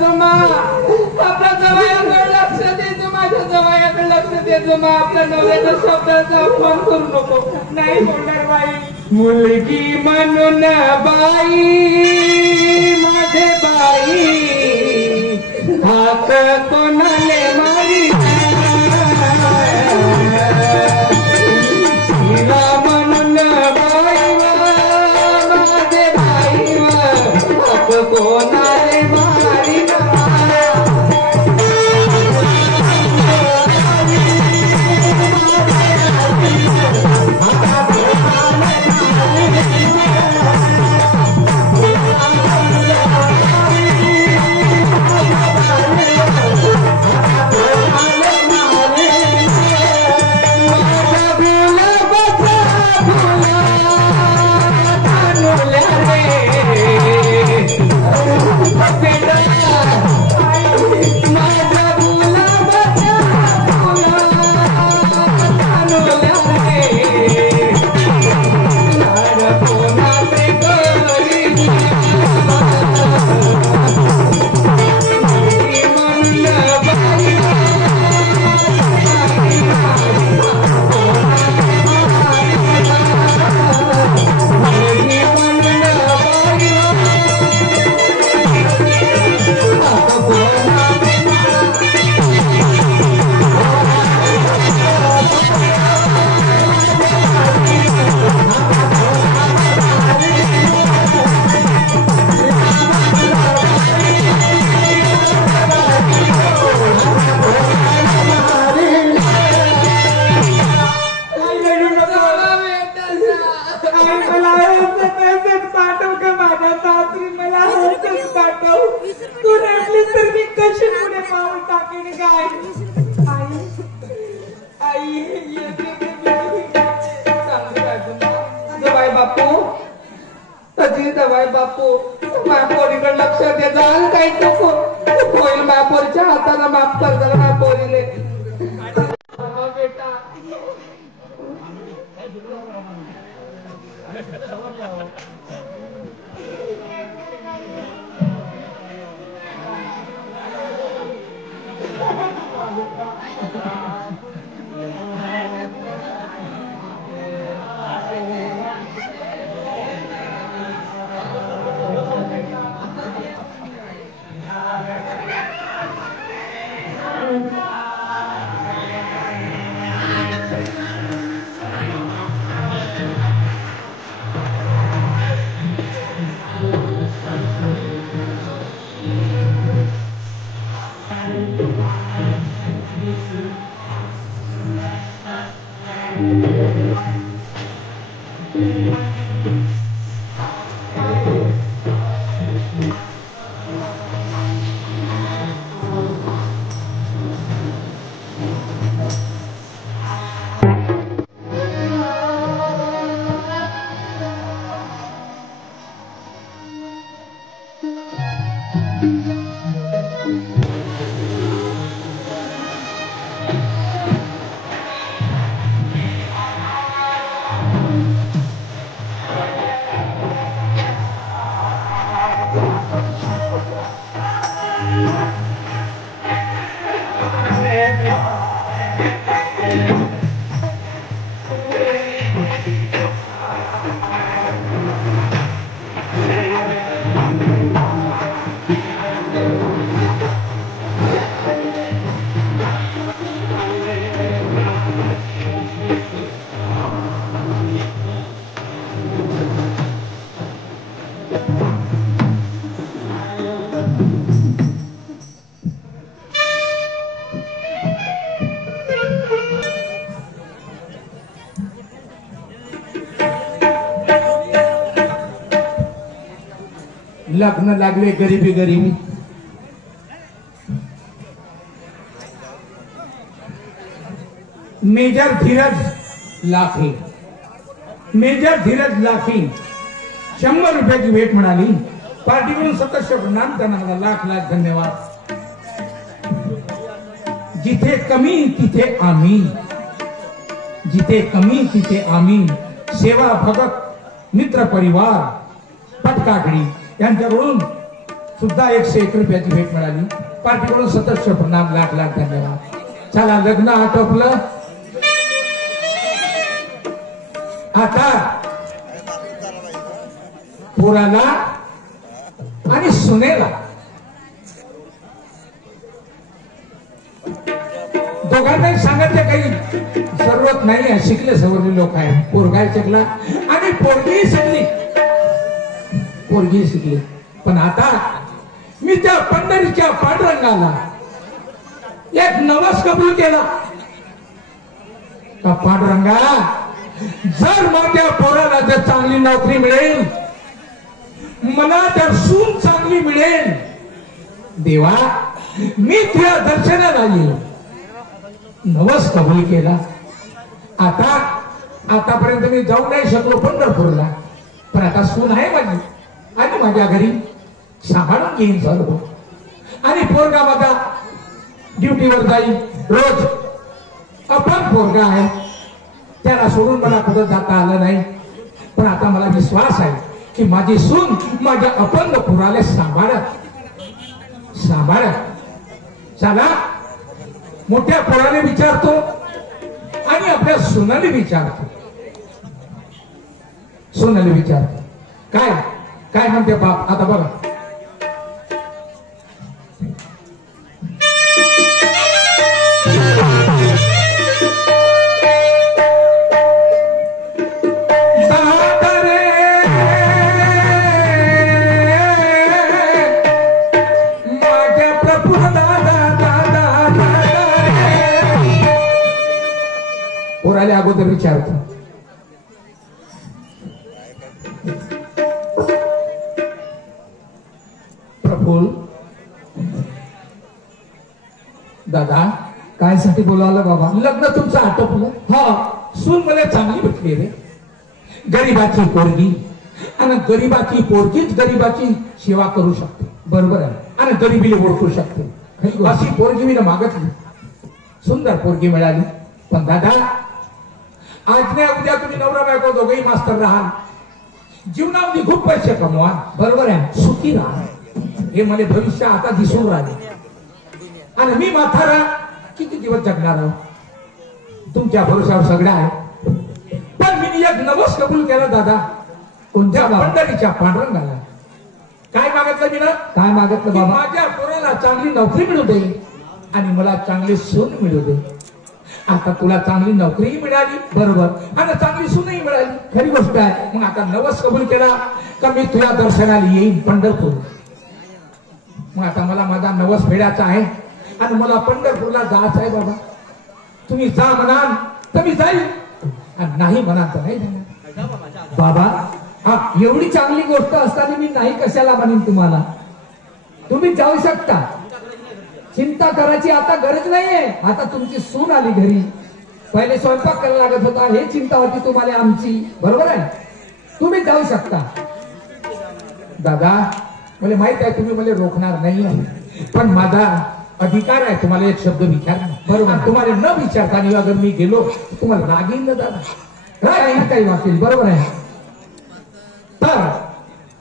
जमा आपल्या जवयाकडे लक्ष द्यायचं, माझ्या जवयाकडे लक्ष द्यायचं. मग आपल्या नवऱ्याच्या शब्दाचा अपमान करू नको. नाही बोलणार बाई. मुलगी म्हणून बाई माझे बाई हात कोणाले मारी तिला म्हणून बाई माझे बाई हात कोणाले मारी बापू मापोरीकडे लक्ष दे. जाल काही नको होईल. मापोरीच्या हाताला माफ कर जरा मापोरीले. बेटा लग्न लागले गरीबी गरीबी. मेजर धीरज लाखी, मेजर धीरज लाखी 100 रुपयाची भेट मिळाली. पार्टीकडून सतत प्रणाम. त्यांना मला लाख लाख धन्यवाद. जिथे कमी तिथे आम्ही, जिथे कमी तिथे आम्ही. सेवा भगत मित्र परिवार पटकाकडी यांच्याकडून सुद्धा 101 रुपयाची भेट मिळाली. पार्टीकडून सतत प्रणाम, लाख लाख धन्यवाद. चला लग्न आटोपलं. आता पोराला आणि सुनेला दोघांनाही सांगायचं काही जरूरत नाही आहे. शिकले सवरले लोक आहे. पोरगा शिकला आणि पोरगी शिकली, पोरगी शिकली. पण आता मी त्या पंढरीच्या पांडुरंगाला एक नवस कबूल केला का पांडुरंगा, जर माझ्या पोराला जर चांगली नोकरी मिळेल, मला तर सून चांगली मिळेल, देवा मी तुझ्या दर्शनाला येईल. नवस कबूल केला. आतापर्यंत मी जाऊ नाही शकलो पंढरपूरला, पण आता सून आहे माझी आणि माझ्या घरी सांभाळून घेईन सर्व. आणि पोरगा माझा ड्युटीवर जाईल रोज. आपण पोरगा आहे, त्याला सोडून मला कुठं जाता आलं नाही. पण आता मला विश्वास आहे की माझी सून माझ्या अपंग पोराला सांभाळत सांभाळत. चला मोठ्या पोराने विचारतो आणि आपल्या सुनाने विचारतो. सुनाने विचारतो काय काय म्हणते बाप. आता बघा, पोराले अगोदर विचारतो. प्रफुल्ल दादा, काय साठी बोलावलं बाबा? लग्न तुमचं आटोपलं. हा, सून मला चांगली भेटली रे. गरीबाची पोरगी, आणि गरीबाची पोरगीच गरीबाची सेवा करू शकते. बरोबर आहे. आणि गरिबीला ओळखू शकते. अशी पोरगी मी मागितली, सुंदर पोरगी मिळाली. पण दादा, आज नाही उद्या तुम्ही नवरा बायको दोघेही मास्तर राहाल, जीवनामध्ये खूप पैसे कमवा. बरोबर आहे. सुखी राहा, हे मला भविष्य आता दिसून राहिले. आणि मी म्हातारा किती दिवस जगणार आहोत, तुमच्या भरोशावर सगळं आहे. पण मी एक नवस कबूल केला दादा. कोणत्या? पंढरीच्या पांडुरंगाला. काय मागितलं मी ना? काय मागितलं बाबा? माझ्या पोराला चांगली नोकरी मिळू दे आणि मला चांगली सून मिळू दे. आता तुला चांगली नोकरीही मिळाली, बरोबर, आणि चांगली सूनही मिळाली, खरी गोष्ट आहे. मग आता नवस कबूल केला का मी तुझ्या दर्शनाला येईन पंढरपूर. मग आता मला माझा नवस फेडायचा आहे आणि मला पंढरपूरला जायचं आहे बाबा. तुम्ही जा म्हणाल तर मी जाईल, आणि नाही म्हणाल तर नाही जाणार. बाबा, हा एवढी चांगली गोष्ट असताना मी नाही कशाला म्हणेन तुम्हाला? तुम्ही जाऊ शकता, चिंता करायची आता गरज नाहीये. आता तुमची सून आली घरी, पहिले स्वयंपाक करायला लागत होता, हे चिंता होती तुम्हाला आमची, बरोबर आहे. तुम्ही जाऊ शकता. दादा, मला माहित आहे तुम्ही मला रोखणार नाही, पण माझा अधिकार आहे तुम्हाला एक शब्द विचारणं. बरोबर, तुम्हाला न विचारता अगर मी गेलो तुम्हाला राग येईल ना दादा? काही ना काही वाटेल, बरोबर आहे. तर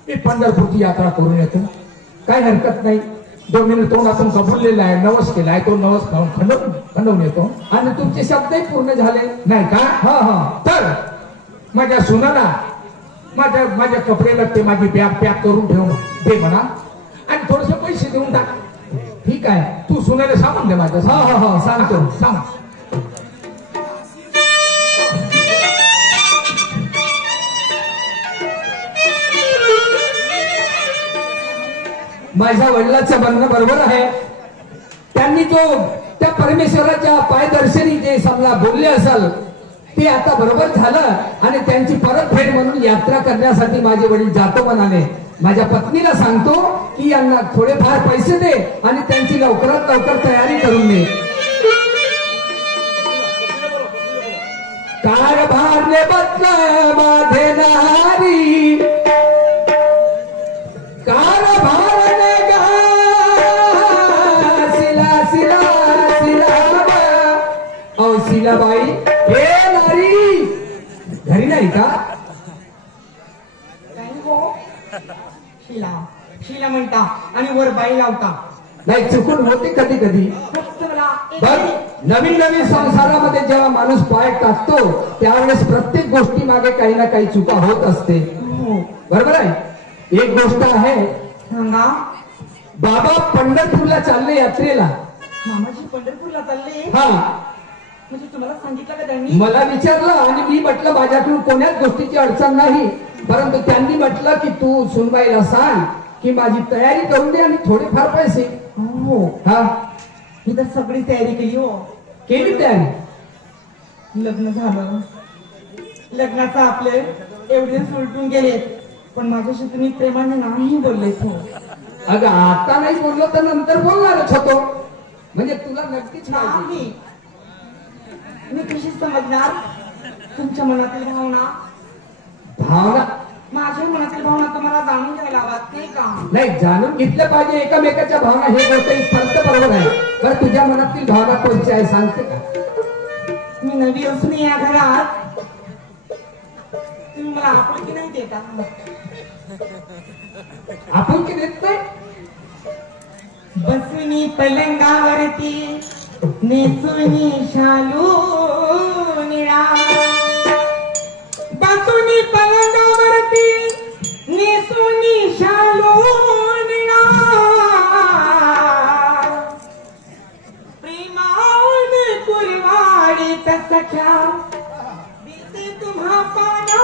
मी पंढरपूरची यात्रा करून येतो, काही हरकत नाही. 2 मिनिट तोंडातून कबुललेला आहे, नवस केलाय, तो नवस खंडवून येतो. आणि तुमचे शब्दही पूर्ण झाले नाही का? हा हा. तर माझ्या सुनाला माझ्या कपडे लागते, माझी बॅग पॅक करून ठेवून दे म्हणा, आणि थोडेसे पैसे देऊन टाक. ठीक आहे, तू सुनाला सांगून दे माझं. हा हा हा, सांगतो. सांग. माझ्या वडिलांचं म्हणणं बरोबर आहे. त्यांनी त्या परमेश्वराच्या पायदर्शनी जे समजा बोलले असेल ते आता बरोबर झालं, आणि त्यांची परतफेड म्हणून यात्रा करण्यासाठी माझे वडील जातो म्हणाले. माझ्या पत्नीला सांगतो की यांना थोडेफार पैसे दे आणि त्यांची लवकरात लवकर तयारी करून दे. कारभारने बदला माझे नारी, कारभारने गा सिला सिला सिला. औ शिलाबाई, हे नारी घरी नाही का? शिला म्हणता आणि वर बाई लावता. नाही, चुकून होते कधी कधी. फक्त मला बघ, नवीन नवीन संसारामध्ये जेव्हा माणूस पाय टाकतो त्यावेळेस प्रत्येक गोष्टी मागे काही ना काही चुका होत असते. हो, बरोबर आहे. एक गोष्ट आहे, सांगा. बाबा पंढरपूरला चालले यात्रेला. मामाजी पंढरपूरला चालले हा, म्हणजे तुम्हाला सांगितलं का त्यांनी? मला विचारलं आणि मी म्हटलं माझ्याकडून कोण्याच गोष्टीची अडचण नाही, परंतु त्यांनी म्हटलं की तू सुनबाईला सांग की माझी तयारी करून दे आणि थोडेफार पैसे. हो, हा, मी तर सगळी तयारी केली हो. केली तयारी. लग्न झालं, लग्नाचं आपले एवढे उलटून गेले, पण माझ्याशी तुम्ही प्रेमाने नाही बोलले. हो, अगं आता नाही बोललो तर नंतर बोलणारच होतो. म्हणजे तुला नक्कीच माहिती. नाही, मी कशी समजणार तुमच्या मनातील भावना? भावना माझ्या मनातील भावना तुम्हाला जाणून घ्यायला हवात नाही का? नाही, जाणून घेतलं पाहिजे एकमेकाच्या भावना. हे गोष्ट इथपर्यंत बरोबर आहे. बरं, तुझ्या मनातील भावना कोणती आहे सांगते का? मी नवी असून या घरात तुम्ही मला आपुलकी नाही देता. आपण की देत नाही. बसुनी पलंगावरती नेसुनी शालू निळा, बसुनी पलंगावरती नेसुनी शालू निळा, प्रेमाने कुरवाडी तसख्या दिसे तुम्हा पानाचा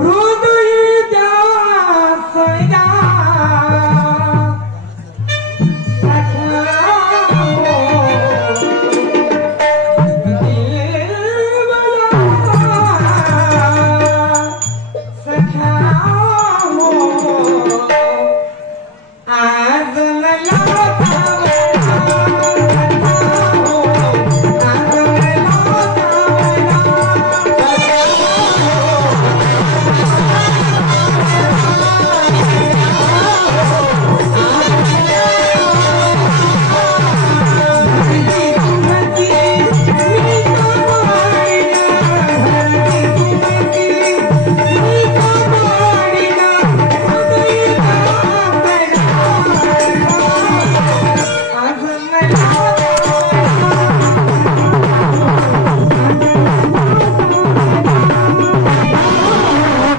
रोज